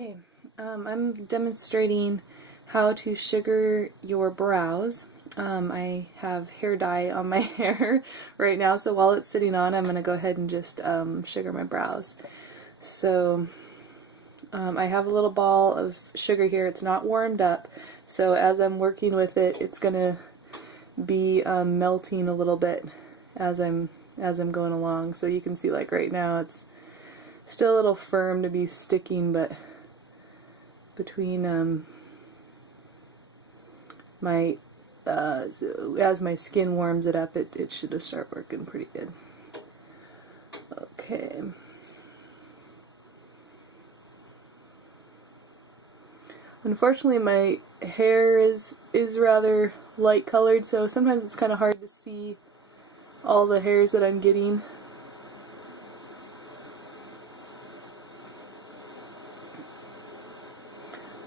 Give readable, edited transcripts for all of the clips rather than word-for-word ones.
Okay, I'm demonstrating how to sugar your brows. I have hair dye on my hair right now, so while it's sitting on, I'm going to go ahead and just sugar my brows. So I have a little ball of sugar here. It's not warmed up, so as I'm working with it, it's going to be melting a little bit as I'm going along. So you can see, like right now, it's still a little firm to be sticking, but between as my skin warms it up, it should start working pretty good. Okay. Unfortunately, my hair is rather light colored, so sometimes it's kind of hard to see all the hairs that I'm getting.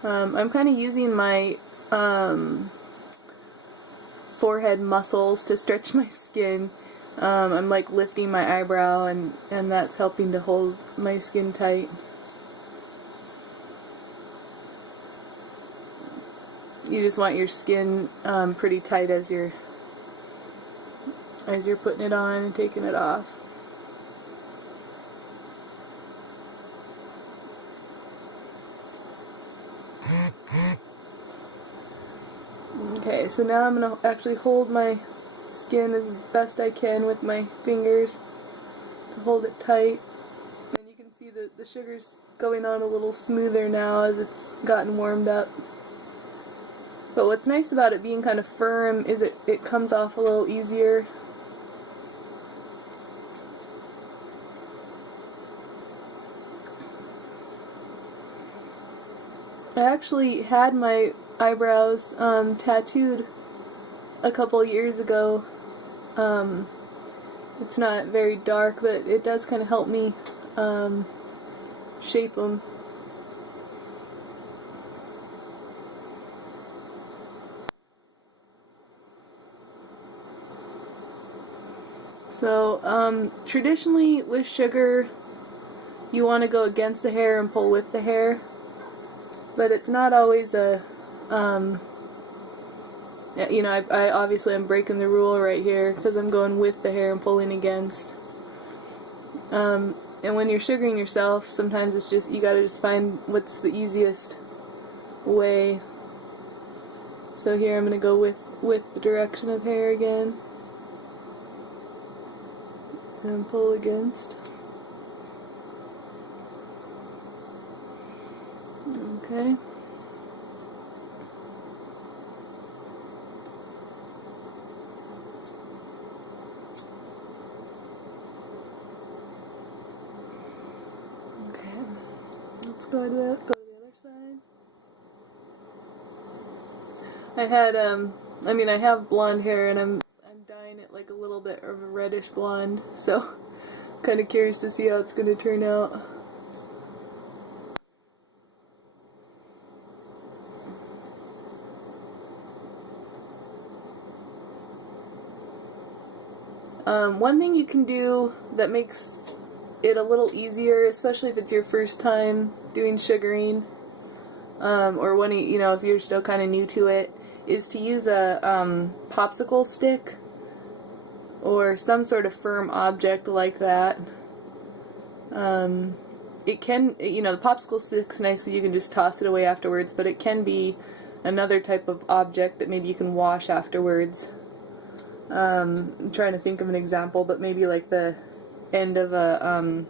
I'm kind of using my forehead muscles to stretch my skin. I'm like lifting my eyebrow, and that's helping to hold my skin tight. You just want your skin pretty tight as you're putting it on and taking it off. Okay, so now I'm going to actually hold my skin as best I can with my fingers to hold it tight. And you can see the sugar's going on a little smoother now as it's gotten warmed up. But what's nice about it being kind of firm is it comes off a little easier. I actually had my eyebrows tattooed a couple years ago. It's not very dark, but it does kind of help me shape them. So traditionally with sugar, you want to go against the hair and pull with the hair. But it's not always a, you know, I obviously I'm breaking the rule right here because I'm going with the hair and pulling against. And when you're sugaring yourself, sometimes it's just, you gotta just find what's the easiest way. So here I'm gonna go with the direction of hair again. And pull against. Okay. Okay. Let's go to the other side. I have blonde hair, and I'm dyeing it like a little bit of a reddish blonde, so I'm kind of curious to see how it's going to turn out. One thing you can do that makes it a little easier, especially if it's your first time doing sugaring, or when you know, if you're still kind of new to it, is to use a popsicle stick or some sort of firm object like that. It can, you know, the popsicle stick's nice because you can just toss it away afterwards, but it can be another type of object that maybe you can wash afterwards. I'm trying to think of an example, but maybe like the end of a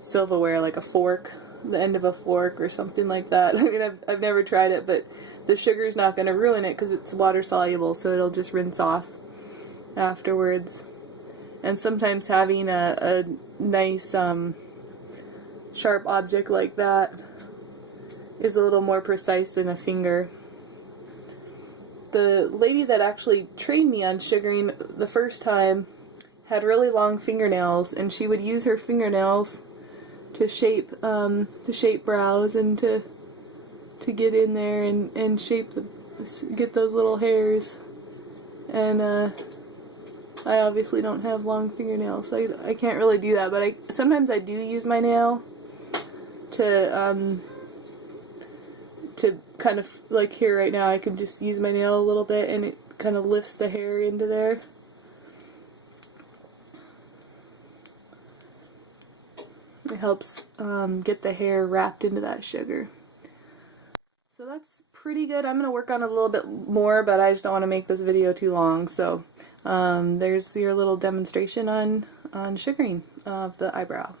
silverware, like a fork, the end of a fork or something like that. I mean, I've never tried it, but the sugar's not going to ruin it because it's water soluble, so it'll just rinse off afterwards. And sometimes having a nice sharp object like that is a little more precise than a finger. The lady that actually trained me on sugaring the first time had really long fingernails, and she would use her fingernails to shape brows and to get in there and get those little hairs. And I obviously don't have long fingernails, so I can't really do that. But sometimes I do use my nail to to kind of, like here right now, I can just use my nail a little bit and it kind of lifts the hair into there. It helps get the hair wrapped into that sugar. So that's pretty good. I'm going to work on it a little bit more, but I just don't want to make this video too long. So there's your little demonstration on sugaring of the eyebrow.